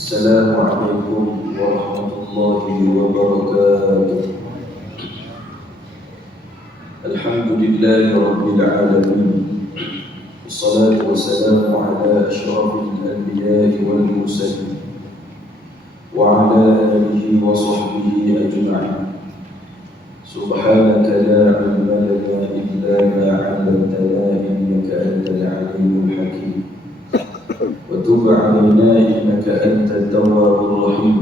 السلام عليكم ورحمة الله وبركاته. الحمد لله رب العالمين، والصلاة والسلام على أشرف الأنبياء والمرسلين وعلى آله وصحبه أجمعين. سبحانك لا علم لنا إلا ما علمتنا إنك أنت العليم الحكيم، وتب علينا إنك أنت التواب الرحيم،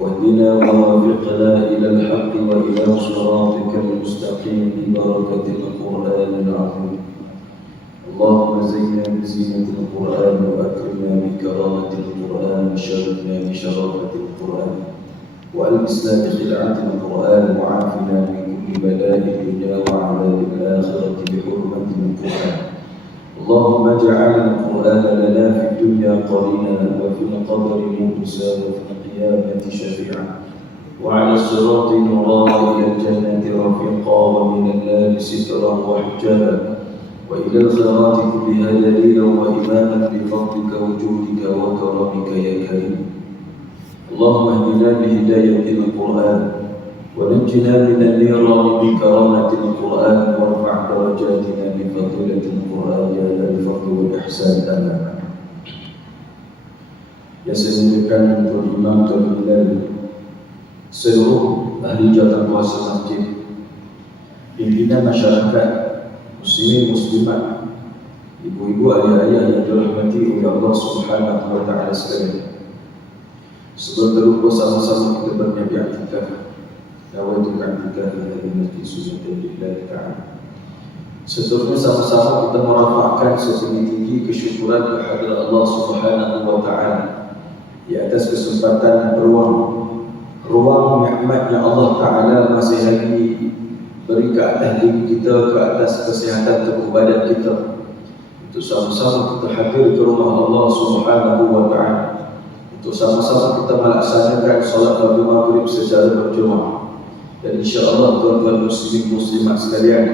واهدنا ووفقنا إلى الحق وإلى صراطك المستقيم ببركة القرآن العظيم. اللهم زينا بزينة القرآن وأكرمنا بكرامة القرآن وشرفنا بشرافة القرآن، وألبسنا بخلعة القرآن وعافنا من كل بلاء الدنيا وعذاب الآخرة بحرمة القرآن. اللهم اجعل القرآن لنا في الدنيا قرينا، وفي القبر موسى، وفي القيامة شفيعا، وعلى الصراط نورا، وإلى الجنة رفيقا، ومن النار سترا وحجابا، وإلى الخيرات كلها دليلا وإماما بفضلك وجودك وكرمك يا كريم. اللهم اهدنا بهداية القرآن، ونجنا من النيران بكرامة القرآن، وارفع درجاتنا بفضيلة القرآن يا ذا الفضل والإحسان. آمين. Yang saya muliakan Tuan Imam, Tuan Bilal, seluruh ahli jawatan kuasa masjid, pimpinan masyarakat, muslimin muslimat, ibu-ibu, ayah-ayah yang dirahmati oleh Allah Subhanahu wa taala sekalian. Sebelum terlupa, sama-sama kita berniat i'tikaf. Nawaitu i'tikaf di masjid sunnah lillahi ta'ala. Seterusnya sama-sama kita merafakkan setinggi-tinggi kesyukuran kehadirat Allah Subhanahu wa taala di atas kesempatan ruang nikmat yang Allah taala masih lagi beri ke atas diri kita, ke atas kesihatan tubuh badan kita, untuk sama-sama kita hadir ke rumah Allah Subhanahu wa taala, untuk sama-sama kita melaksanakan solat maghrib secara berjemaah. Dan insya-Allah tuan-tuan muslimin muslimat sekalian,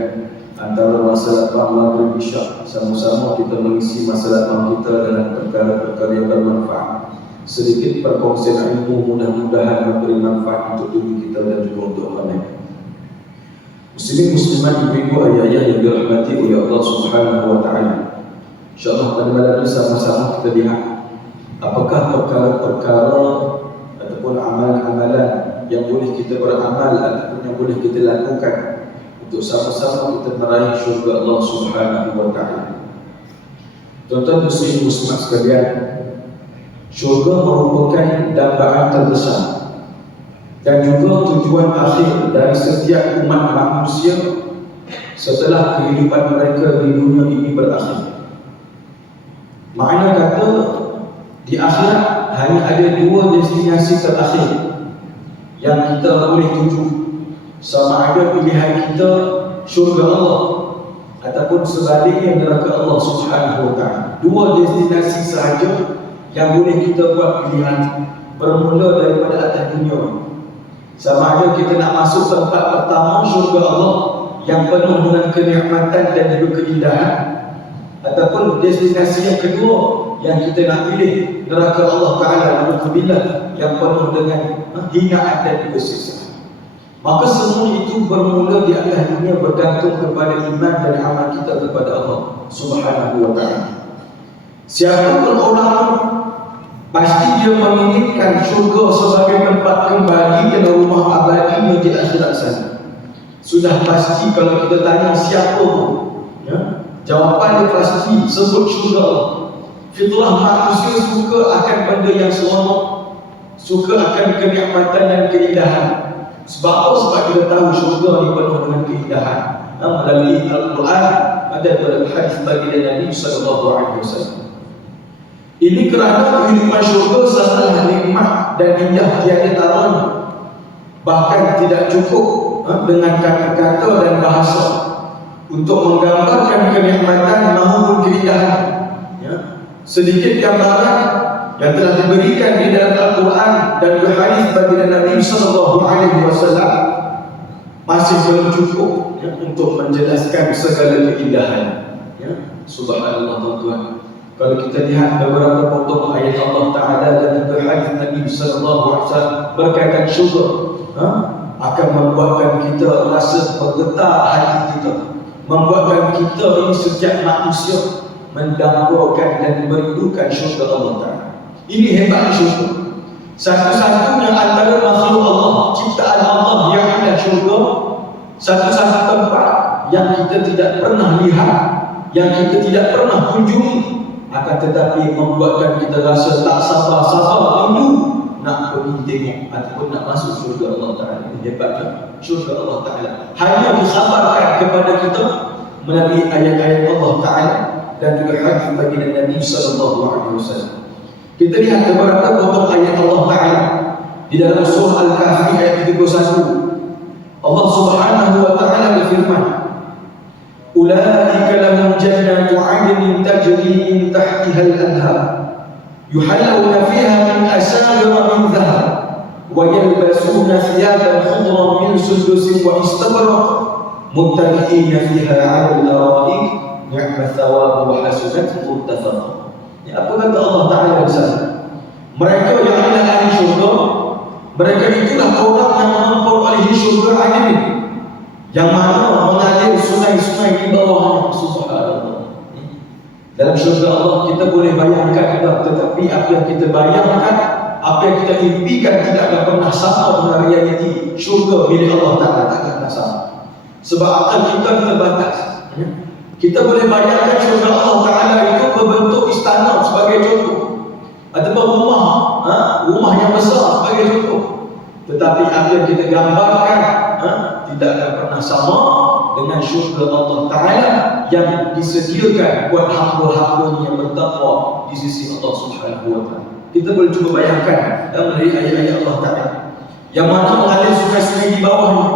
antara masa maghrib isya sama-sama kita mengisi masa lapang kita dengan perkara-perkara yang bermanfaat. Sedikit perkongsian ilmu mudah-mudahan memberi manfaat untuk diri kita dan juga untuk orang lain. Muslimin muslimat, ibu-ibu, ayah-ayah yang dirahmati oleh Allah Subhanahu wa taala. Insya-Allah pada malam ini sama-sama kita lihat apakah perkara-perkara ataupun amalan-amalan yang boleh kita beramal ataupun yang boleh kita lakukan untuk sama-sama kita meraih syurga Allah Subhanahu wa taala. Tuan-tuan muslimin muslimat sekalian, syurga merupakan dambaan terbesar dan juga tujuan akhir dari setiap umat manusia setelah kehidupan mereka di dunia ini berakhir. Makna kata, di akhirat hanya ada dua destinasi terakhir yang kita boleh tuju. Sama ada pilihan kita syurga Allah ataupun sebaliknya neraka Allah Subhanahu wa taala. Dua destinasi sahaja yang boleh kita buat pilihan, bermula daripada atas dunia. Sama ada kita nak masuk tempat pertama syurga Allah yang penuh dengan kenikmatan dan juga keindahan, ataupun destinasi yang kedua yang kita nak pilih neraka Allah taala yang penuh dengan hinaan dan juga siksa. Maka semua itu bermula di atas dunia bergantung kepada iman dan amal kita kepada Allah Subhanahu wa taala. Siapapun orang pasti dia menginginkan syurga sebagai tempat kembali dan rumah abadi di akhirat sana. Sudah pasti kalau kita tanya siapa pun, ya, jawapan dia pasti sebut syurga. Fitrah manusia suka akan benda yang selamat, suka akan kenikmatan dan keindahan. Sebab apa? Sebab kita tahu syurga ni penuh dengan keindahan. Melalui Al-Quran ada dalam hadis baginda Nabi sallallahu alaihi wasallam. Ini kerana kehidupan syurga sangatlah nikmat dan indah tiada taranya. Bahkan tidak cukup dengan kata-kata dan bahasa untuk menggambarkan kenikmatan maupun keindahan. Ya. Sedikit gambaran yang telah diberikan di dalam Al-Quran dan hadis baginda Nabi sallallahu alaihi wasallam masih belum cukup, ya, untuk menjelaskan segala keindahan. Ya. Subhanallah tuan-tuan. Kalau kita lihat beberapa potong ayat Allah Ta'ala dan juga hadis Nabi sallallahu alaihi wasallam berkaitan syurga, akan membuatkan kita rasa bergetar hati kita, membuatkan kita ini sejak manusia mendambakan dan merindukan syurga Allah Ta'ala. Ini hebat syurga. Satu-satunya antara makhluk Allah, ciptaan Allah yang ada syurga, satu-satu tempat yang kita tidak pernah lihat, yang kita tidak pernah kunjungi, akan tetapi membuatkan kita rasa tak sabar-sabar rindu nak pergi tengok ataupun nak masuk syurga Allah Ta'ala. Ini hebatnya syurga Allah Ta'ala. Hanya dikhabarkan kepada kita melalui ayat-ayat Allah Ta'ala dan juga hadis baginda Nabi sallallahu alaihi wasallam. Kita lihat beberapa potong ayat Allah Ta'ala di dalam surah Al-Kahfi ayat 31. Allah Subhanahu wa Ta'ala berfirman, "Ulaika lahum jannatu 'adnin tajri min tahtiha al-anhar, yuhallawna fiha min asawira min dhahab, wa yalbasuna thiyaban khudran min sundusin wa istabraq, muttaki'ina fiha 'ala al-ara'ik, ni'ma thawabu wa hasunat muttafaq." Apa kata Allah Ta'ala di sana? Mereka yang ada ahli syurga, mereka itulah orang yang memperoleh syurga adil, yang mana mengalir sungai-sungai di bawahnya. Subhanallah. Dalam syurga Allah kita boleh bayangkan, tetapi apa yang kita bayangkan, apa yang kita impikan tidak akan pernah sama dengan realiti syurga milik Allah Ta'ala. Tak akan sama. Sebab akal kita terbatas. Kita boleh bayangkan syurga Allah Ta'ala itu berbentuk istana sebagai contoh, ataupun rumah yang besar sebagai contoh. Tetapi apa yang kita gambarkan tidak akan pernah sama dengan syurga Allah Ta'ala yang disediakan buat hamba-hambanya yang bertakwa di sisi Allah Subhanahu wa Ta'ala. Kita boleh cuba bayangkan dalam ayat-ayat Allah Ta'ala yang mana mengalir sungai-sungai di bawahnya,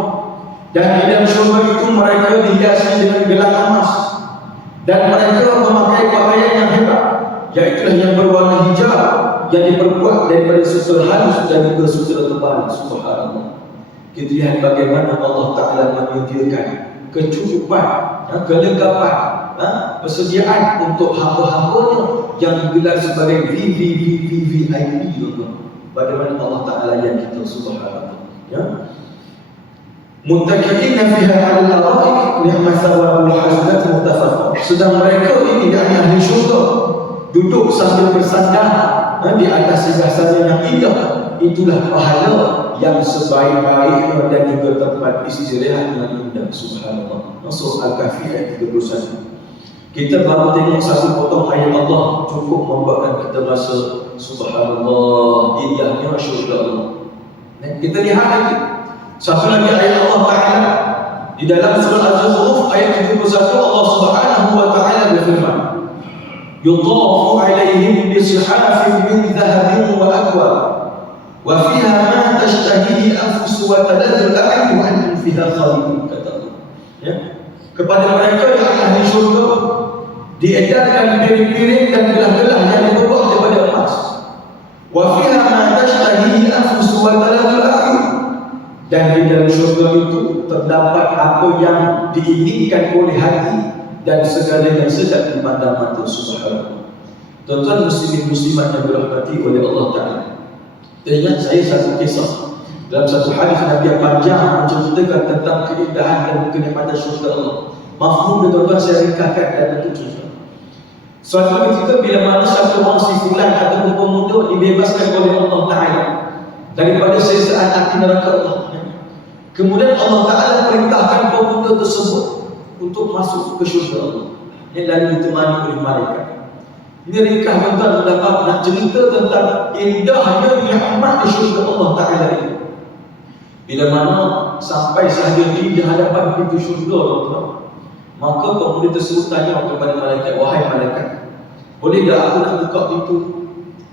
dan di dalam syurga itu mereka dihiasi dengan gelang emas, dan mereka memakai pakaian yang hebat, iaitu yang berwarna hijau yang diperbuat daripada sutra halus dan juga sutra tebal. Subhanallah. Kita lihat bagaimana Allah Ta'ala menyediakan kecukupan, kelegapan, persediaan untuk hamba-hambanya yang digelar sebagai VIP. Bagaimana Allah Ta'ala yang kita, subhanallah. Muttaki'ina fiha 'ala al-ara'ik, ni'ma thawabu wa hasunat muttafaq. Sedang mereka ini dari ahli syurga duduk sambil bersandar di atas singgahsana yang indah. Itulah pahala yang sebaik-baiknya dan juga tempat istirahat yang indah. Subhanallah. Surah Al-Kahfi ayat 31. Kita baru tengok satu potong ayat Allah cukup membuatkan kita rasa subhanallah, indahnya syurga Allah. Kita lihat lagi satu lagi ayat Allah Ta'ala di dalam surah Al-Zukhruf ayat 71. Allah Subhanahu wa Ta'ala berfirman, "Yutafu 'alaihim bisihafin min dhahabin wa akwab, wa fiha ma tashtahihi al-anfus wa taladdu al-a'yun wa antum fiha khalidun." Kata Allah, kepada mereka yang ahli syurga diedarkan piring-piring dan gelas-gelas yang dibuat daripada emas. Wa fiha ma tashtahihi al-anfus wa taladdu al-a'yun. Dan di dalam syurga itu terdapat apa yang diinginkan oleh hati dan segala yang sedap dipandang mata. Subhanallah. Tuan-tuan muslimin muslimat yang dirahmati oleh Allah Ta'ala, teringat saya satu kisah dalam satu hadis Nabi yang panjang menceritakan tentang keindahan dan kenikmatan syurga Allah. Mafhum tuan-tuan saya ringkaskan dan tentu. Suatu ketika bila mana satu orang si fulan ataupun pemuda dibebaskan oleh Allah Ta'ala daripada siksaan api neraka Allah, kemudian Allah Ta'ala perintahkan pemuda tersebut untuk masuk ke syurga Allah yang lalu ditemani oleh malaikat. Ini ringkas tuan-tuan mendapat nak cerita tentang indahnya nikmat di syurga Allah Ta'ala ini. Bila mana sampai sahaja di hadapan pintu syurga tuan-tuan, maka pemuda tersebut tanya kepada malaikat, "Wahai malaikat, boleh tak aku nak buka pintu?"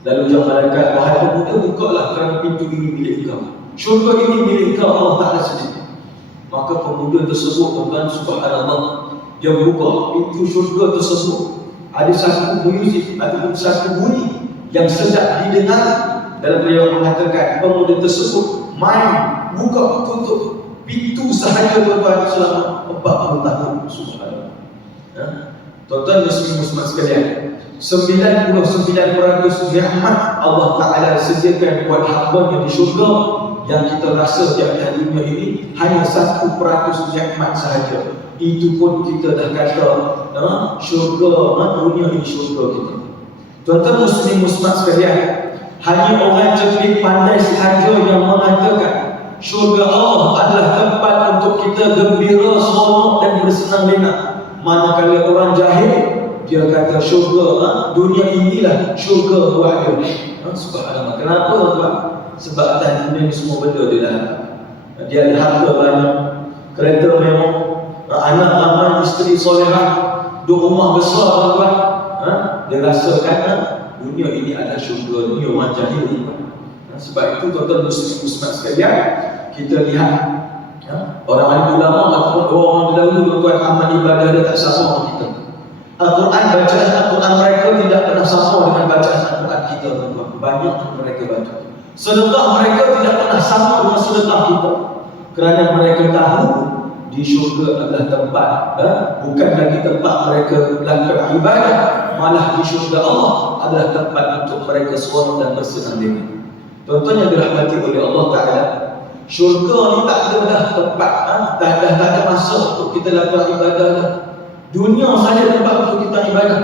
Lalu jawab malaikat, "Wahai pemuda, bukalah kerana pintu ini milik kau. Syurga ini milik kau Allah Ta'ala sendiri." Maka pemuda tersebut tuan-tuan, subhanallah, dia buka pintu syurga tersebut. Ada satu muzik ataupun satu bunyi yang sedap didengar. Dalam beliau mengatakan pemuda tersebut main buka tutup pintu sahaja tuan-tuan selama 40 tahun. Subhanallah. Tuan-tuan muslim-muslimat sekalian, 99% nikmat Allah Ta'ala sediakan buat hamba-Nya di syurga. Yang kita rasa di atas dunia ini hanya 1% nikmat sahaja. Itu pun kita dah kata syurga, dunia ini syurga kita. Tuan-tuan muslim-muslimat sekalian, hanya orang cerdik pandai sahaja yang mengatakan syurga Allah adalah tempat untuk kita gembira, seronok dan bersenang lenang. Manakala orang jahil, dia kata syurga, dunia inilah syurga buat dia. Subhanallah. Kenapa tuan? Sebab atas dunia ni semua benda dia dah. Dia ada harta banyak, kereta mewah, anak ramai, isteri solehah, 2 rumah besar tuan. Dia rasakan dunia ini adalah syurga, dunia orang jahil. Sebab itu tuan-tuan muslim-muslimat sekalian, kita lihat orang alim ulama ataupun orang terdahulu tuan-tuan, amal ibadah dia tak sama dengan kita. Al-Quran, bacaan Al-Quran mereka tidak pernah sama dengan bacaan Al-Quran kita tuan-tuan. Banyak mereka baca. Sedekah mereka tidak pernah sama dengan sedekah kita. Kerana mereka tahu di syurga adalah tempat, bukan lagi tempat mereka melakukan ibadah, malah di syurga Allah adalah tempat untuk mereka seronok dan bersenang lenang. Tuan-tuan yang dirahmati oleh Allah Ta'ala, syurga ni tak ada dah tempat, tak ada masa untuk kita lakukan ibadah dah. Dunia saja tempat untuk kita ibadah.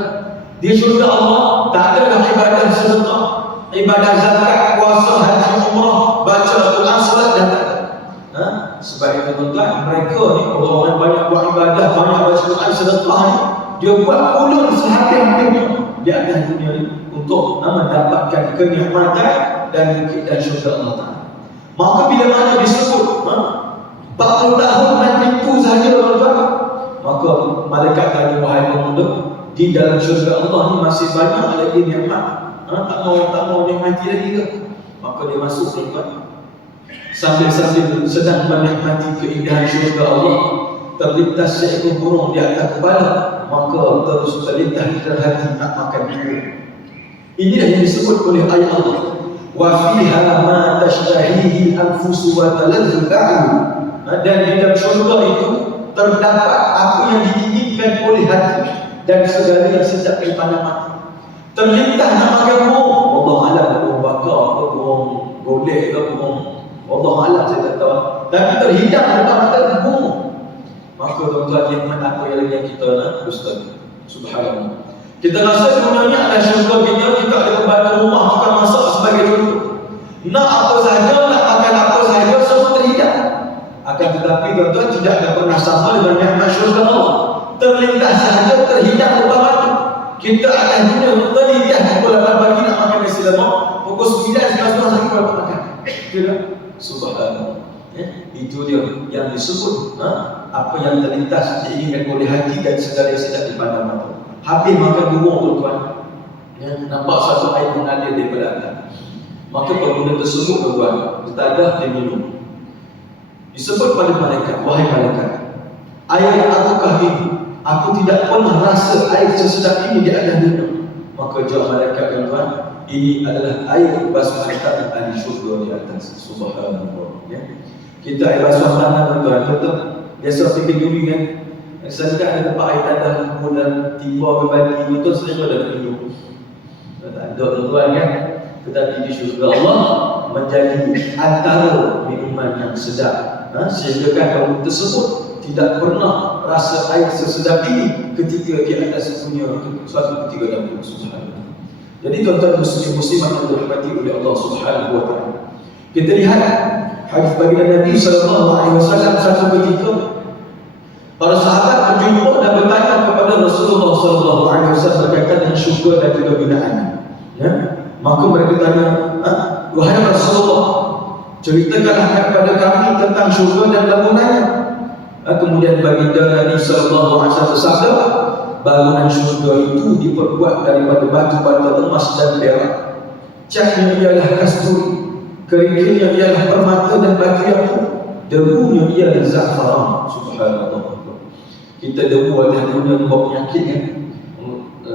Di syurga Allah tak ada dah ibadah sedekah, ibadah zakat, puasa, haji, umrah, baca Al-Quran, salat dan tak ada. Sebab itu tuan-tuan, mereka ni orang-orang banyak buat ibadah, banyak baca Quran, sedekah ni, dia buat ulun sehabis-habisnya di atas dunia ni untuk mendapatkan kenikmatan dan dan syurga Allah Ta'ala. Maka bila mana disebut 40 tahun main pintu sahaja tuan-tuan, maka malaikat tanya, wahai pemuda, di dalam syurga Allah ni masih banyak lagi nikmat, tak mau nikmati lagi ke? Maka dia masuk tuan-tuan, sambil-sambil sedang menikmati keindahan syurga Allah, terlintas seekor burung di atas kepala, maka terus terlintas di hati nak makan burung. Inilah yang disebut oleh ayat Allah, wa fiha ma tashtahihi al-anfus wa taladhdhu al-a'yun. Dan di dalam syurga itu terdapat apa yang diinginkan oleh hati dan segala yang sedap dipandang mata. Terlintas nak makan burung, Allah alam, burung bakar ke, burung golek ke, burung Allah alam, saya tak tahu. Tapi terhidang depan mata burung. Maka tuan-tuan, nikmat apa yang lagi yang kita nak dusta? Subhanallah. Kita rasa dunia ni adalah syurga kita ada pembantu rumah, tukang masak sebagai contoh. Nak apa sahaja, nak makan apa sahaja, semua terhidang. Akan tetapi tuan-tuan, tidak ada pernah sama dengan nikmat syurga Allah. Terlintas sahaja, terhidang depan mata. Kita akan dunia terlintas pukul 8 pagi nak makan nasi lemak, pukul 9, 11 lagi baru makan. Tidak? Subhanallah. Itu dia yang disebut apa yang terlintas diinginkan oleh hati dan segala yang sedap dipandang mata. Habis makan burung tuan-tuan, nampak satu air mengalir daripada atas. Maka pengguna tersebut tuan-tuan, ditadah dia minum. Disebut pada malaikat, wahai malaikat, air apakah ini? Aku tidak pernah rasa air sesedap ini di atas dunia. Maka jawab malaikat, tuan-tuan, ini adalah air basuhan tangan ahli syurga di atas. Subhanallah. Kita air basuhan tangan tuan-tuan, betul? Biasa pergi duri kan, saya ada tempat air tanah, kemudian tiba berbagi, betul sering ada minum. Tak ada tuan-tuan kan. Tetapi di syurga Allah menjadi antara minuman yang sedap, sehingga kan kamu tersebut tidak pernah rasa air sesedap ini ketika di atas dunia suatu ketika dalam Subhanallah. Jadi tuan-tuan muslim-muslimat yang dirahmati oleh Allah Subhanahu wa taala, kita lihat hadis baginda Nabi sallallahu alaihi wasallam satu ketika para sahabat berjumpa dan bertanya kepada Rasulullah sallallahu alaihi wasallam berkaitan dengan syurga dan juga binaannya. Maka mereka tanya, wahai Rasulullah, ceritakanlah kepada kami tentang syurga dan bangunannya. Kemudian baginda Nabi sallallahu alaihi wasallam bersabda, bangunan syurga itu diperbuat daripada batu-batu emas dan perak. Catnya ialah kasturi, kerikilnya ialah permata dan batu yang debunya ialah za'faran. Subhanallah. Kita debu ada guna membawa penyakit kan.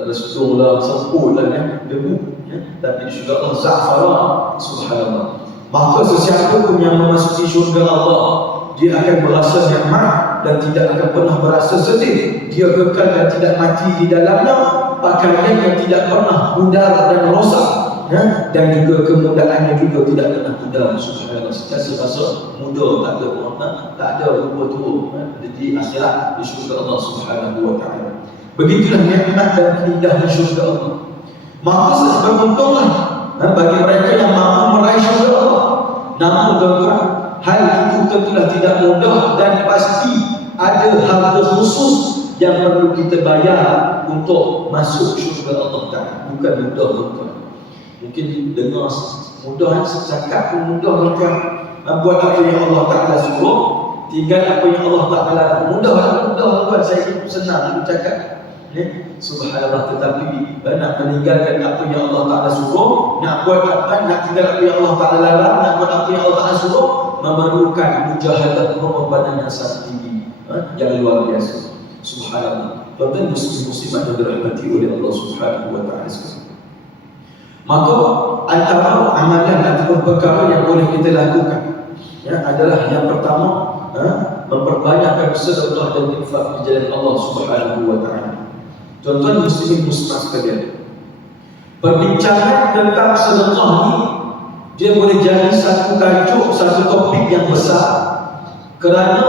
Rasulullah sempur lah kan, debu. Tapi syurga Allah za'faran. Subhanallah. Maka sesiapa pun yang memasuki syurga Allah, dia akan berasa nikmat dan tidak akan pernah berasa sedih. Dia kekal dan tidak mati di dalamnya. Pakaian yang tidak pernah pudar dan rosak, dan juga kemudaannya juga tidak pernah pudar. Subhanallah, rasa muda, tak ada warna, tak ada rupa tua di akhirat, di syurga Allah Subhanahu wa ta'ala. Begitulah nikmat dan keindahan syurga Allah. Maka beruntunglah bagi mereka yang mampu meraih syurga Allah. Namun tuan-tuan, hal itu tentulah tidak mudah dan pasti ada hal khusus yang perlu kita bayar untuk masuk syurga Allah Ta'ala. Bukan mudah tuan-tuan. Mungkin dengar mudah, cakap pun mudah tuan-tuan. Buat apa yang Allah Ta'ala suruh, tinggal apa yang Allah Ta'ala mudah tuan-tuan. Saya senang cakap, subhanallah, tetapi nak meninggalkan apa yang Allah Ta'ala suruh, nak buat apa, nak tinggal apa yang Allah Ta'ala larang, nak buat apa yang Allah Ta'ala suruh, memerlukan mujahadah, pengorbanan yang sangat tinggi, yang luar biasa. Subhanallah. Tuan-tuan muslim-muslimat yang dirahmati oleh Allah Subhanahu wa ta'ala sekalian. Maka antara amalan ataupun perkara yang boleh kita lakukan, adalah yang pertama, memperbanyakkan sedekah dan infak di jalan Allah Subhanahu wa ta'ala. Tuan-tuan muslimin muslimat sekalian, perbincangan tentang sedekah ni dia boleh jadi satu tajuk, satu topik yang besar, kerana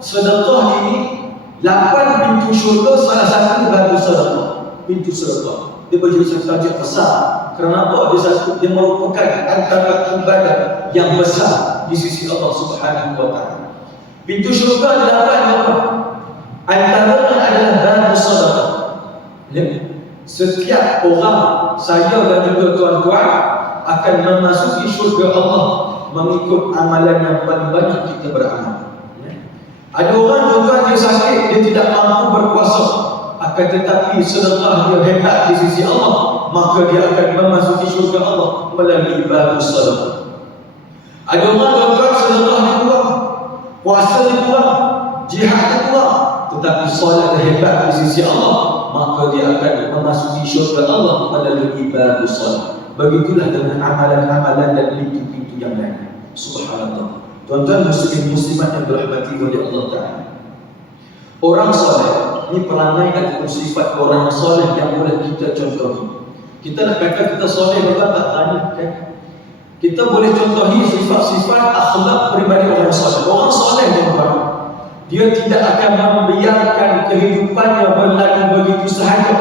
sedekah ini 8 pintu syurga, salah satu baru sedekah. Pintu sedekah dia boleh jadi satu tajuk besar. Kerana apa? Dia merupakan antara ibadah yang besar di sisi Allah Subhanahu wa ta'ala. Pintu syurga ada 8 apa? Antaranya adalah baru sedekah. Setiap orang, saya dan juga tuan-tuan, akan memasuki syurga Allah mengikut amalan yang paling banyak kita beramal. Ada orang tuan-tuan, dia sakit, dia tidak mampu berpuasa, akan tetapi sedekah dia hebat di sisi Allah, maka dia akan memasuki syurga Allah melalui baru sedekah. Ada orang tuan-tuan, sedekah dia kurang, puasa dia kurang, jihad dia kurang, tetapi solat dia hebat di sisi Allah, maka dia akan memasuki syurga Allah melalui baru solat. Begitulah dengan amalan-amalan dan pintu-pintu yang lain. Subhanallah. Tuan-tuan muslimin muslimat yang dirahmati oleh Allah Ta'ala, orang soleh ini perangai ataupun sifat orang yang soleh yang boleh kita contohi. Kita nak kata kita soleh, bukan tak tanya, kan? Kita boleh contohi sifat-sifat akhlak peribadi orang soleh. Orang soleh tuan-tuan, dia tidak akan membiarkan kehidupannya berlalu begitu sahaja,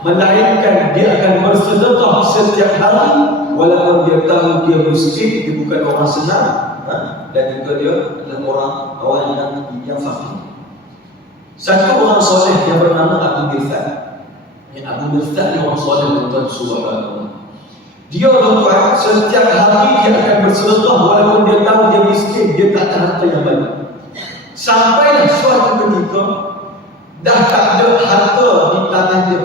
melainkan dia akan bersedekah setiap hari, walaupun dia tahu dia miskin, dia bukan orang senang, dan juga dia adalah orang yang fakir. Satu orang soleh yang bernama Abu Mirthad. Abu Mirthad ni orang soleh tuan-tuan, subhanallah. Dia tuan-tuan setiap hari dia akan bersedekah walaupun dia tahu dia miskin, dia tak ada harta yang banyak. Sampailah suatu ketika dah tak ada harta di tangan dia,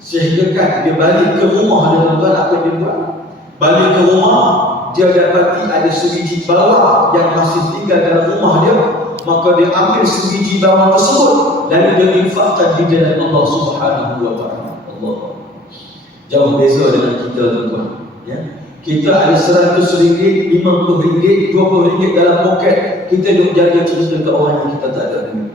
sehingga kan dia balik ke rumah dia tuan-tuan, apa dia buat? Balik ke rumah, dia dapati ada sebiji bawang yang masih tinggal dalam rumah dia, maka dia ambil sebiji bawang tersebut lalu dia infakkan di jalan Allah Subhanahu wa ta'ala. Allah. Jauh beza dengan kita tuan-tuan, ya. Kita ada RM100, RM50, RM20 dalam poket, kita duk jaga cerita ke orang yang kita tak ada duit.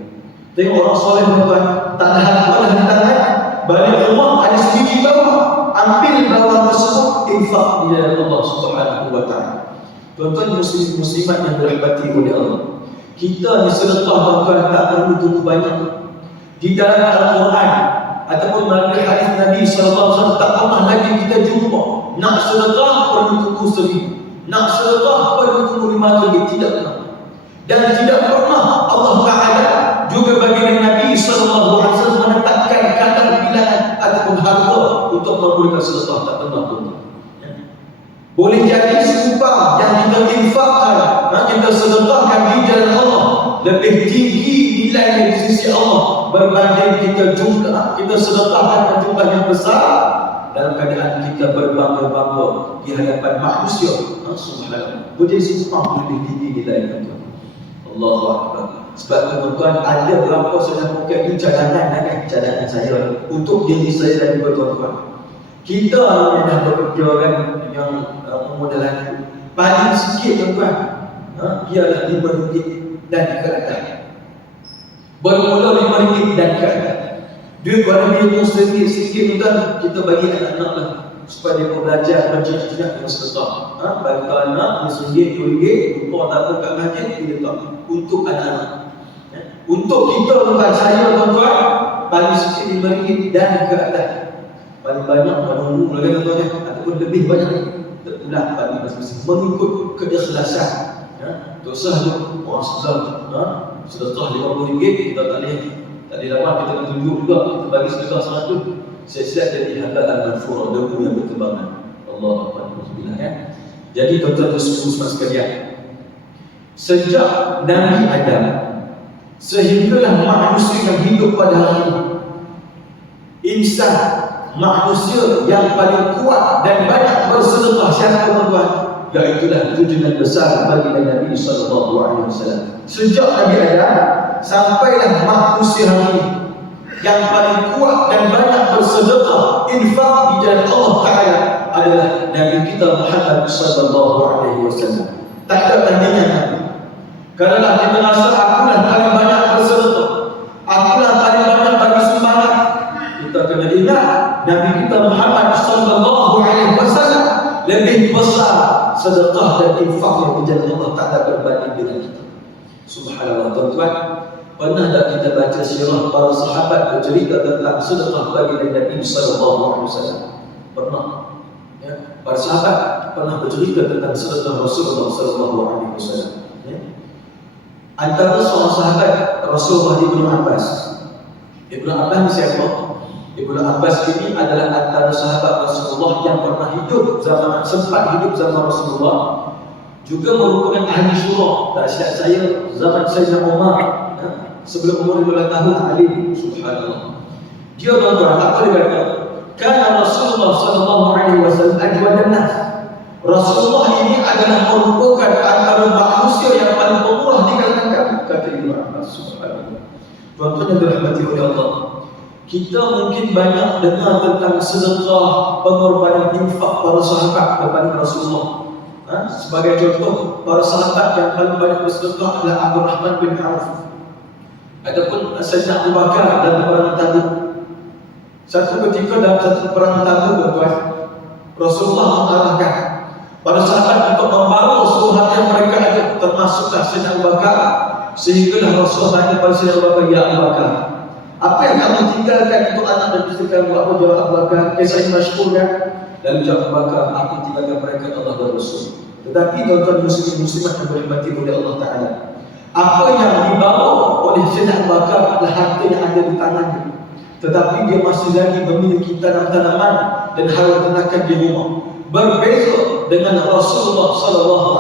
Tengok orang soleh tuan-tuan, tak ada harta dalam tangan, balik rumah ada sebiji bawang, ambil bawang tersebut, infak di jalan Allah Subhanahu wa ta'ala. Tuan-tuan muslimat yang dirahmati oleh Allah, kita ni sedekah tuan-tuan tak perlu tunggu banyak. Di dalam Al-Quran ataupun melalui hadis Nabi SAW, tak pernah lagi kita jumpa nak sedekah perlu tunggu 1000, nak sedekah perlu tunggu 5 ringgit, tidak pernah. Dan tidak pernah Allah Ta'ala juga bagi Nabi SAW menetapkan kadar bilangan ataupun harga untuk membolehkan sedekah, tak pernah tuan-tuan. Boleh jadi seumpama yang kita infakkan, kita sedekahkan di jalan Allah lebih tinggi nilainya di sisi Allah berbanding kita sedekahkan dengan jumlah yang besar dalam keadaan kita berbangga-bangga di hadapan manusia. Subhanallah. Boleh seumpama lebih tinggi nilainya. Allahu Akbar. Sebab tuan-tuan, ada berapa saya poket ni cadangan saya untuk diri saya dan juga tuan-tuan. Kita yang dah bekerja kan, yang memodalan paling sikit tuan-tuan, biarlah RM5 dan ke atas. Bermula RM5 dan ke atas. Duit barang dia sedikit tuan, kita bagi anak-anak lah supaya dia belajar berjinak-jinak dengan sedekah. Bagi anak RM1, RM2, lupa tak apa kat masjid, dia letak untuk anak-anak. Untuk kita bukan saya tuan-tuan, bagi sikit RM5 dan ke atas. Paling banyak menunggu lagi tuan-tuan, ataupun lebih banyak terpulang bagi masing-masing mengikut keikhlasan. Tak usah tu orang sebelah sedekah RM50, kita tak boleh lama kita nak tunjuk juga, kita bagi sedekah 100, siap-siap jadi halal al-manfurah, debu yang berkembangan. Allah Akbar. Jadi tuan-tuan dan saudara sekalian, sejak Nabi Adam sehinggalah manusia yang hidup pada hari ini, insan manusia yang paling kuat dan banyak bersedekah siapa tuan-tuan? Iaitulah tujuan besar bagi Nabi SAW. Sejak Nabi Adam sampailah manusia hari ini yang paling kuat dan banyak bersedekah infak di jalan Allah Taala adalah Nabi kita Muhammad SAW. Tak ada tandingan Nabi. Kerana kita rasa akulah paling banyak bersedekah, akulah paling banyak bagi sumbangan, kita kena ingat Nabi kita Muhammad SAW lebih besar sedekah dan infak yang di jalan Allah Taala berbanding dengan kita. Subhanallah tuan-tuan, pernah tak kita baca sirah para sahabat bercerita tentang sedekah bagi Nabi SAW? Pernah. Ya, para sahabat pernah bercerita tentang sedekah Rasulullah SAW. Ya. Antara seorang sahabat Rasulullah Ibnu Abbas. Ibnu Abbas siapa? Ibnu Abbas ini adalah antara sahabat Rasulullah yang pernah sempat hidup zaman Rasulullah, juga merupakan ahli syura. Tak silap saya zaman Sayyidina Umar, sebelum umur 15 tahun alim. Subhanallah. Dia tuan-tuan, apa dia kata? Kana Rasulullah SAW ajwadan nas. Rasulullah ini adalah merupakan antara manusia yang paling pemurah di kalangan kami, kata Ibnu Abbas. Subhanallah. Tuan-tuan yang dirahmati oleh Allah, kita mungkin banyak dengar tentang sedekah, pengorbanan infak para sahabat kepada Rasulullah. Sebagai contoh, para sahabat yang paling banyak bersedekah adalah Abdurrahman bin Auf ataupun Sayyidina Abu Bakar dalam perang Tabuk. Satu ketika dalam satu perang Tabuk, tuan-tuan, Rasulullah mengarahkan para sahabat untuk membawa seluruh yang mereka ada, termasuklah Sayyidina Abu Bakar, sehinggalah Rasulullah tanya pada Sayyidina Abu Bakar, ya Abu Bakar, apa yang kamu tinggalkan untuk anak dan isteri kamu? Apa jawab Abu Bakar? Kisah ini masyhur kan? Lalu jawab Abu Bakar, aku tinggalkan mereka Allah dan Rasul. Tetapi tuan-tuan muslimat yang berhormati oleh Allah Taala, apa yang dibawa oleh Sayyidina Abu Bakar adalah harta yang ada di tangannya, tetapi dia masih lagi memiliki tanam-tanaman dan harta ternakan di rumah. Berbeza dengan Rasulullah SAW.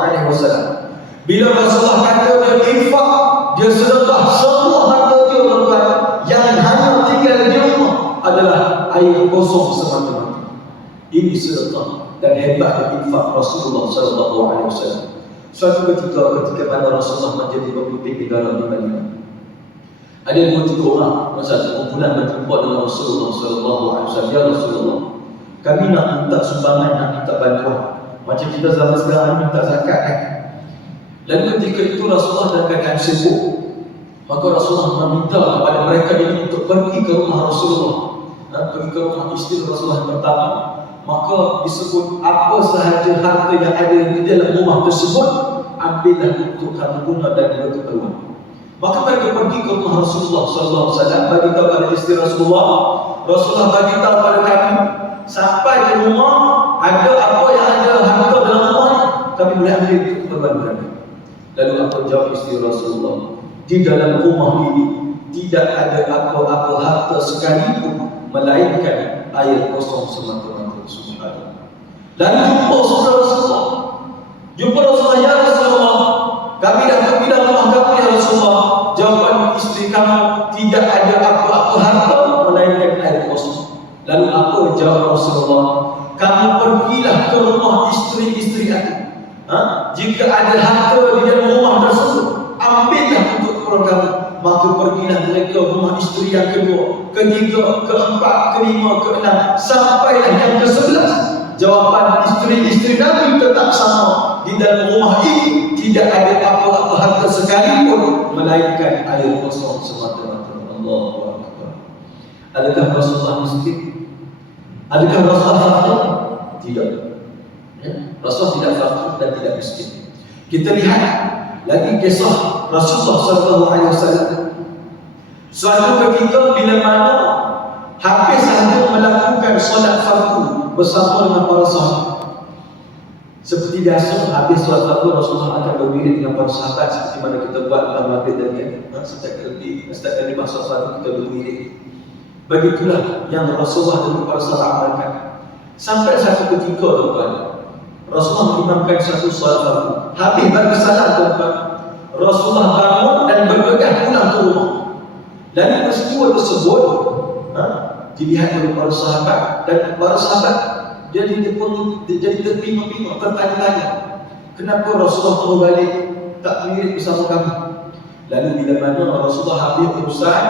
Bila Rasulullah kata dia infak, dia sedekah semua harta dia, tuan-tuan, yang hanya tinggal di rumah adalah air kosong semata-mata. Ini sedekah dan hebatnya infak Rasulullah SAW. Suatu ketika mana Rasulullah menjadi pemimpin negara di Madinah, ada 2-3 orang masa kumpulan berjumpa dengan Rasulullah SAW. Ya Rasulullah, kami nak minta sumbangan, nak minta bantuan, macam kita zaman sekarang minta zakat kan. Dan ketika itu Rasulullah dalam keadaan sibuk, maka Rasulullah meminta kepada mereka ini untuk pergi ke rumah Rasulullah, pergi ke rumah isteri Rasulullah yang pertama. Maka disebut apa sahaja harta yang ada di dalam rumah tersebut, ambillah untuk kamu guna dan juga keperluan. Maka mereka pergi ke rumah Rasulullah SAW, bagi tahu pada isteri Rasulullah. Rasulullah bagi tahu pada kami, sampai ke rumah ada apa yang ada harta dalam rumah, kami boleh ambil untuk keperluan kami. Lalu apa jawab isteri Rasulullah? Di dalam rumah ini tidak ada apa-apa harta sekalipun melainkan air kosong semata-mata. Subhanallah. Dan jumpa Rasulullah. Jumpa Rasulullah, ya Rasulullah, kami dah pergi dalam rumah kamu ya Rasulullah. Jawapan isteri kamu, tidak ada apa-apa harta melainkan air kosong. Lalu apa jawab Rasulullah? Kamu pergilah ke rumah isteri-isteri aku. Jika ada harta di dalam rumah tersebut, ambillah untuk keperluan kamu. Maka pergilah mereka rumah isteri yang kedua, ketiga, keempat, kelima, keenam, sampailah yang ke-11. Jawapan isteri-isteri Nabi tetap sama. Di dalam rumah ini tidak ada apa-apa harta sekalipun melainkan air kosong semata-mata. Allahu Akbar. Adakah Rasulullah miskin? Adakah Rasulullah fakir? Tidak. Ya? Rasulullah tidak fakir dan tidak miskin. Kita lihat lagi kisah Rasulullah SAW. Suatu ketika bila mana habis saja melakukan solat fardu bersama dengan para sahabat. Seperti biasa, habis solat fardu Rasulullah akan berdiri dengan para sahabat seperti mana kita buat dalam maghrib tadi. Setiap kali masuk fardu kita berdiri. Begitulah yang Rasulullah dan para sahabat amalkan. Sampai satu ketika tuan-tuan, Rasulullah mengimamkan satu solat fardu. Habis bagi salat tuan-tuan, Rasulullah bangun dan bergegas pulang ke rumah. Dan peristiwa tersebut dilihat oleh para sahabat, dan para sahabat jadi terpinga-pinga, bertanya-tanya, kenapa Rasulullah terus balik tak mirip bersama kami? Lalu bila mana Rasulullah habis urusan,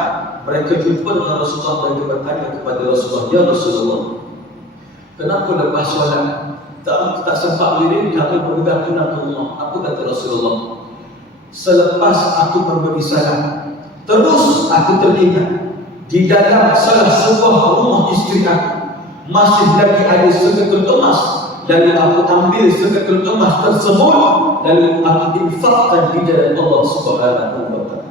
mereka jumpa dengan Rasulullah, mereka bertanya kepada Rasulullah, ya Rasulullah, kenapa lepas solat tak sempat mirip, kami bergegas pulang ke rumah? Apa kata Rasulullah? Selepas aku memberi salam, terus aku teringat di dalam salah sebuah rumah isteri aku masih lagi ada seketul emas. Lalu aku ambil seketul emas tersebut, lalu aku infakkan di jalan Allah Subhanahu wa Ta'ala.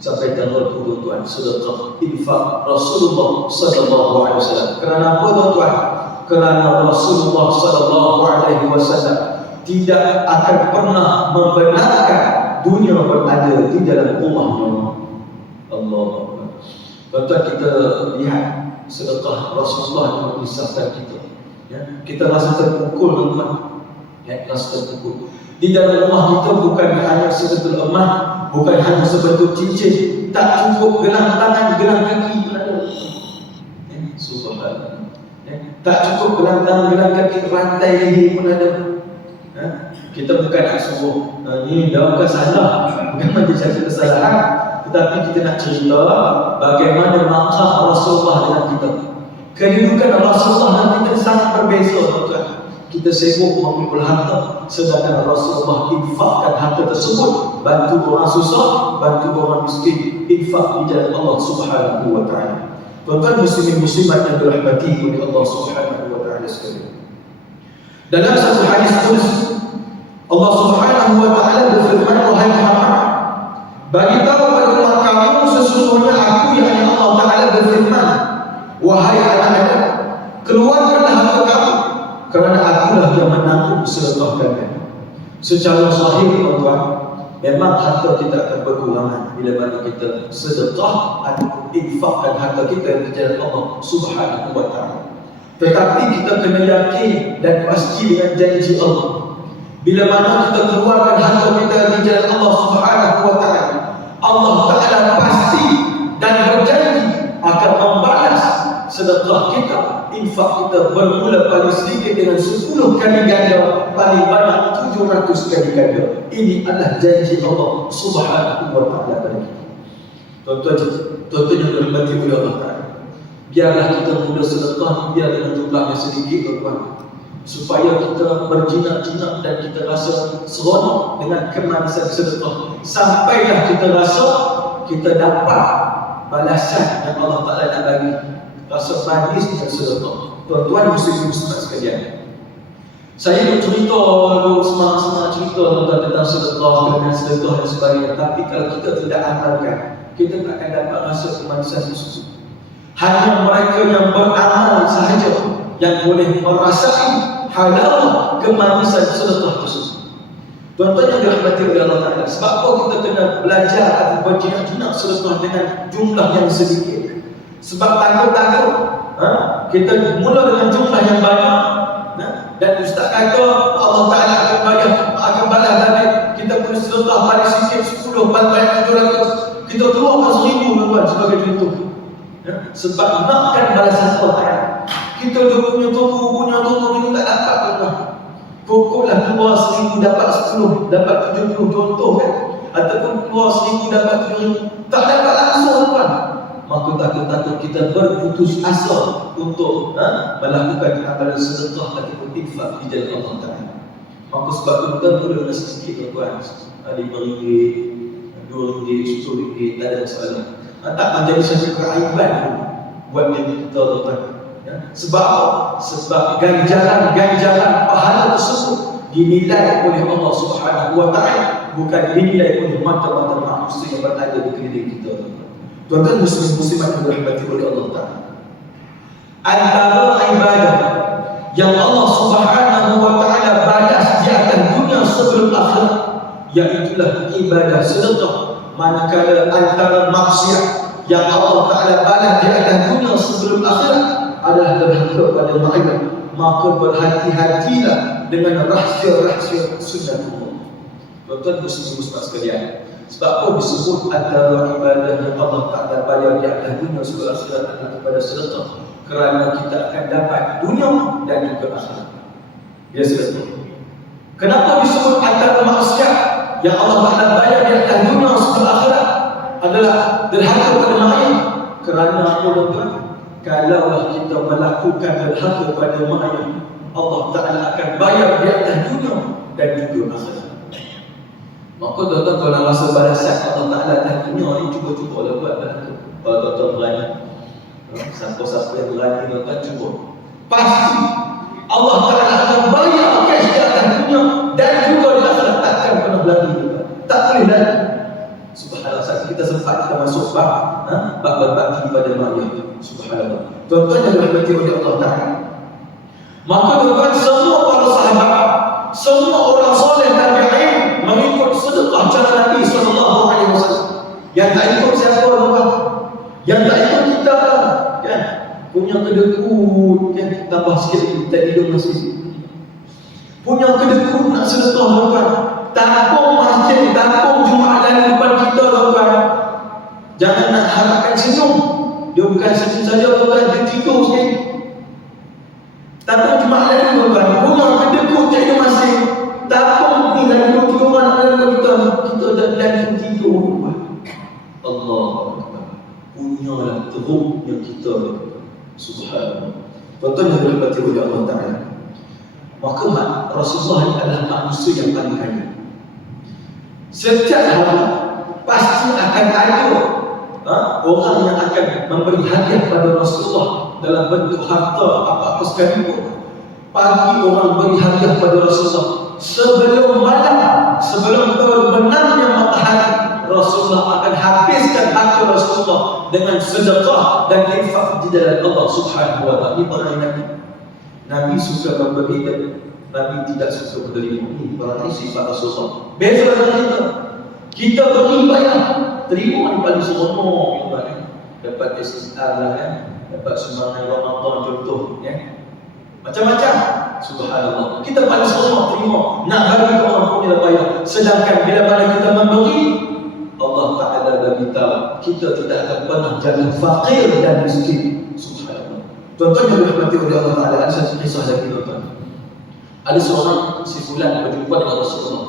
Sampai tanggal tuan-tuan, sedekah infak Rasulullah sallallahu alaihi wasallam. Kerana apa tuan-tuan? Kerana Rasulullah sallallahu alaihi wasallam tidak akan pernah membenarkan dunia berada di dalam rumahnya. Allah. Tuan-tuan, kita lihat sedekah Rasulullah yang memisahkan kita. Ya, kita rasa terpukul tuan-tuan. Ya, rasa terpukul. Di dalam rumah kita bukan hanya sebetul emas, bukan hanya sebetul cincin, tak cukup gelang tangan, gelang kaki pun ada. Ya, subhanallah. Ya, tak cukup gelang tangan, gelang kaki, rantai leher pun ada. Ya, kita bukan nak suruh ni dalam salah, bukan macam cari kesalahan. Tetapi kita nak cerita bagaimana maqam Rasulullah dengan kita. Kedudukan Rasulullah dan kita sangat berbeza tuan-tuan. Kita sibuk mengumpul harta, sedangkan Rasulullah infakkan harta tersebut, bantu orang susah, bantu orang miskin, infak di jalan Allah Subhanahu wa Ta'ala. Tuan-tuan muslimin muslimat yang dirahmati oleh Allah Subhanahu wa Ta'ala sekalian. Dalam satu hadis qudsi, Allah Subhanahu wa Ta'ala berfirman, wahai Muhammad, bagi tahu pada umat kamu sesungguhnya aku yang Allah Ta'ala berfirman, wahai anak Adam, keluarkanlah harta kamu, kerana akulah yang menanggung sedekah kalian. Secara zahir tuan-tuan, memang harta kita akan berkurangan bila mana kita sedekah atau infakkan harta kita di jalan Allah Subhanahu wa Ta'ala. Tetapi kita kena yakin dan pasti dengan janji Allah. Bila mana kita keluarkan harta kita di jalan Allah Subhanahu wa Ta'ala, Allah Ta'ala pasti dan berjanji akan membalas sedekah kita, infak kita bermula paling sedikit dengan 10 kali ganda, paling banyak 700 kali ganda. Ini adalah janji Allah Subhanahu wa Ta'ala pada kita. Tuan-tuan yang dirahmati oleh Allah Ta'ala, biarlah kita mula sedekah biar dengan jumlah yang sedikit tuan-tuan, supaya kita berjinak-jinak dan kita rasa seronok dengan kemanisan sedekah, sampailah kita rasa kita dapat balasan yang Allah Ta'ala nak bagi, rasa manis dengan sedekah. Tuan-tuan muslim-muslimat sekalian, saya bercerita semangat-semangat cerita tuan-tuan tentang sedekah dan sebagainya, tapi kalau kita tidak amalkan, kita tak akan dapat rasa kemanisan tersebut. Hanya mereka yang beramal sahaja yang boleh merasai halal kemanisan sedekah tersebut. Tuan-tuan yang dirahmati oleh Allah Ta'ala, sebab apa kita kena belajar atau berjinak-jinak sedekah dengan jumlah yang sedikit? Sebab takut-takut kita mula dengan jumlah yang banyak, dan ustaz kata Allah Ta'ala akan balas balik. Kita punya sedekah paling sikit 10, paling banyak 700, kita keluarkan 1000 tuan-tuan sebagai contoh. Sebab nakkan balasan Allah Ta'ala. Kita punya tunggu kita tak dapat tuan-tuan. Pokoklah keluar 1000 dapat 10, dapat 70 contoh kan, ataupun keluar 1000 dapat 7000, tak dapat langsung tuan. Maka takut-takut kita berputus asa untuk melakukan amalan sedekah ataupun infak di jalan Allah Ta'ala. Maka sebab tu bukan perlu dengan sedikit tuan-tuan, RM5, RM2, RM10, tak ada masalah. Tak menjadi satu keaiban buat diri kita tuan-tuan. Ya? Sebab sebab ganjaran pahala tersebut dinilai oleh Allah Subhanahu Wa Taala, bukan dinilai oleh mata-mata manusia yang berada di sekeliling kita. Tuan-tuan muslim-muslimat yang dirahmati oleh Allah Taala, antara ibadah yang Allah Subhanahu Wa Taala balas di atas dunia sebelum akhirat, iaitulah ibadah sedekah. Manakala antara maksiat yang Allah Taala balas di atas dunia sebelum akhirat adalah derhaka pada maksiat, maka berhati-hatilah dengan rahsia-rahsia sunnatullah. Tuan-tuan muslim-muslimat sekalian, sebab apa disebut antara ibadah yang Allah Taala bayar di atas dunia sebelum akhirat adalah kepada sedekah? Kerana kita akan dapat dunia dan juga akhirat. Ya, sedekah. Kenapa disebut antara maksiat yang Allah Taala bayar di atas dunia sebelum akhirat adalah derhaka pada maksiat? Kerana apa tuan-tuan? Kalaulah kita melakukan derhaka pada maksiat, Allah Taala akan bayar di atas dunia dan juga akhirat. Maka tuan-tuan kalau nak rasa balasan Allah Taala atas dunia ni, cuba-cubalah buat derhaka. Kalau tuan-tuan berani, siapa-siapa yang berani tuan-tuan cuba, pasti Allah Taala akan bayar cash di atas dunia dan juga di akhirat. Takkan pernah berlaku tuan-tuan. Tak boleh lagi. Subhanallah, saat kita sempat kita masuk bab berbagi pada maksiat. Subhanallah. Tuan-tuan yang dirahmati oleh Allah Taala, maka tuan-tuan semua para sahabat, semua orang soleh tabi'in mengikut sedekah cara Nabi SAW. Yang tak ikut siapa tuan-tuan? Yang tak ikut kita kan? Punya kedekut kan? Tambah sikit tak hidung masih. Punya kedekut nak sedekah tuan-tuan. Tampung masjid, tampung Jumaat dalam depan kita tuan-tuan. Jangan nak harapkan senyum. Dia bukan senyum saja tuan-tuan, dia tidur sikit. Tampung Jumaat dalam tuan-tuan. Punya kedekut tak ada masih. Tampung ni dalam 2-3 orang dalam kita dalam tidur tuan. Allah punyalah teruknya kita. Subhanallah. Tuan-tuan yang dirahmati oleh Allah Taala, maka Rasulullah ini adalah manusia yang paling kaya. Setiap hari pasti akan ada orang yang akan memberi hadiah pada Rasulullah dalam bentuk harta apa-apa sekalipun. Pagi orang beri hadiah pada Rasulullah. Sebelum malam, sebelum terbenamnya matahari, Rasulullah akan habiskan harta Rasulullah dengan sedekah dan infak di jalan Allah Subhanahu Wa Taala. Ini para Nabi. Nabi suka memberi dan Nabi tidak suka menerima. Ini para sifat Rasulullah. Beza dengan kita. Kita beri bayar, terima yang paling seronok kan. Dapat SSR lah kan, dapat sumbangan Ramadan contoh kan. Macam-macam. Subhanallah. Kita paling seronok terima. Nak bagi ke orang pun dia bayar. Sedangkan bila mana kita memberi, Allah Ta'ala bagi tahu kita tidak akan pernah jadi fakir dan miskin. Subhanallah. Tuan-tuan yang dirahmati oleh Allah Ta'ala, ada satu kisah lagi tuan-tuan. Ada seorang si fulan berjumpa dengan Rasulullah.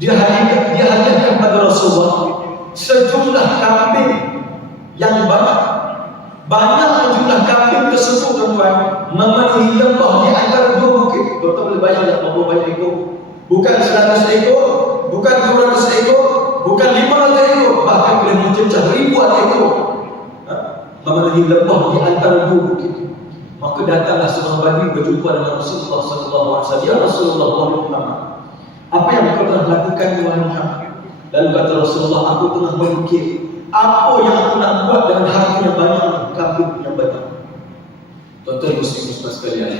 Dia hadiahkan pada Rasulullah sejumlah kambing yang banyak jumlah kambing tersebut tuan-tuan memenuhi lembah di antara 2 bukit. Tuan-tuan boleh bayang tak berapa banyak ekor? Bukan 100 ekor, bukan 200 ekor, bukan 500 ekor, bahkan boleh mencecah ribuan ekor. Memenuhi lembah di antara 2 bukit. Maka datanglah seorang badui berjumpa dengan Rasulullah SAW. Ya Rasulullah Muhammad, apa yang kau telah lakukan wahai Muhammad? Lalu kata Rasulullah, aku tengah memikir apa yang aku nak buat dengan harta yang banyak, kambing yang banyak. Tuan-tuan muslim-muslimat sekalian,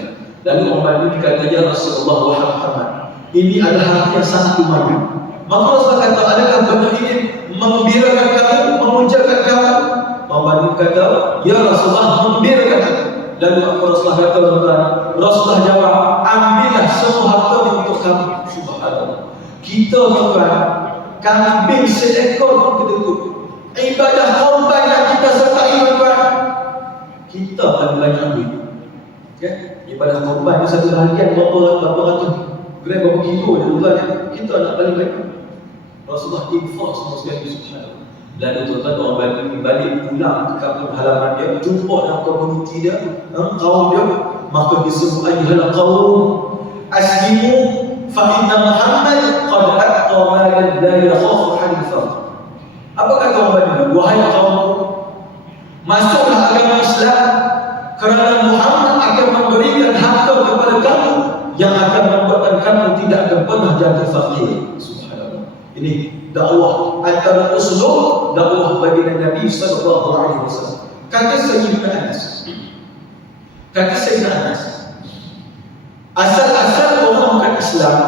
lalu orang badui kata, ya Rasulullah wahai Muhammad, ini adalah harta yang sangat lumayan. Maka Rasulullah kata, adakah benda ini mengembirakan kamu, memujakan kamu? Orang badui kata, ya Rasulullah, mengembirakan kamu. Lalu Rasulullah kata, Rasulullah jawab, ambillah semua harta untuk kamu. Subhanallah. Kita tuan-tuan, kambing seekor pun kedekut. Ibadah korban yang kita sertai tuan-tuan, kita akan banyak ambil. Okay? Ibadah korban ni satu bahagian berapa ratus gram, berapa kilo je tuan-tuan. Kita nak paling banyak. Rasulullah infak semua sekali. Subhanallah. Lalu tuan-tuan orang balik pulang ke kampung halaman dia, jumpa dengan komuniti dia, kaum dia, maka disebut ayyuhal qaum aslimu fa inna Muhammad qad aqta ma la yakhafu hadithan. Apa kata orang Madinah? Wahai kaum, masuklah agama Islam kerana Muhammad akan memberikan harta kepada kamu yang akan membuatkan kamu tidak akan pernah jatuh fakir. Subhanallah. Ini dakwah antara uslub dakwah baginda Nabi sallallahu alaihi wasallam. Kata Sayyidina Anas, asal-asal orang bukan Islam,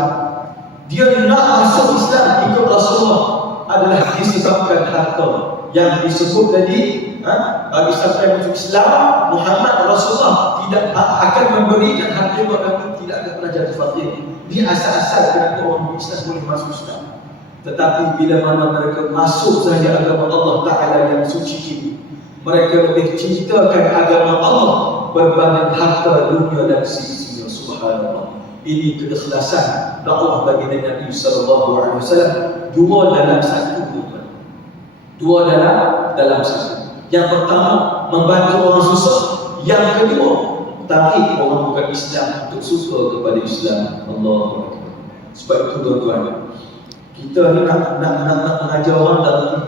dia nak masuk Islam ikut Rasulullah adalah disebabkan harta yang disebut tadi. Bagi siapa yang masuk Islam, Muhammad Rasulullah tidak akan memberikan harta kepada kamu, tidak akan pernah jatuh fakir. Ini asal-asal kenapa orang Islam boleh masuk Islam. Tetapi bila mana mereka masuk sahaja agama Allah Ta'ala yang suci ini, mereka lebih cintakan agama Allah berbanding harta dunia dan sisinya. Subhanallah. Ini keikhlasan dakwah baginda Nabi sallallahu alaihi wasallam, dua dalam satu. Yang pertama, membantu orang susah. Yang kedua, tarik orang bukan Islam untuk suka kepada Islam. Allah. Sebab itu tuan-tuan, kita ni nak mengajar orang dalam ini.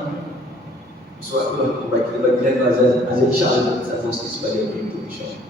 Sebab itulah kita bagi azan insya-Allah satu sebagai itu insya-Allah.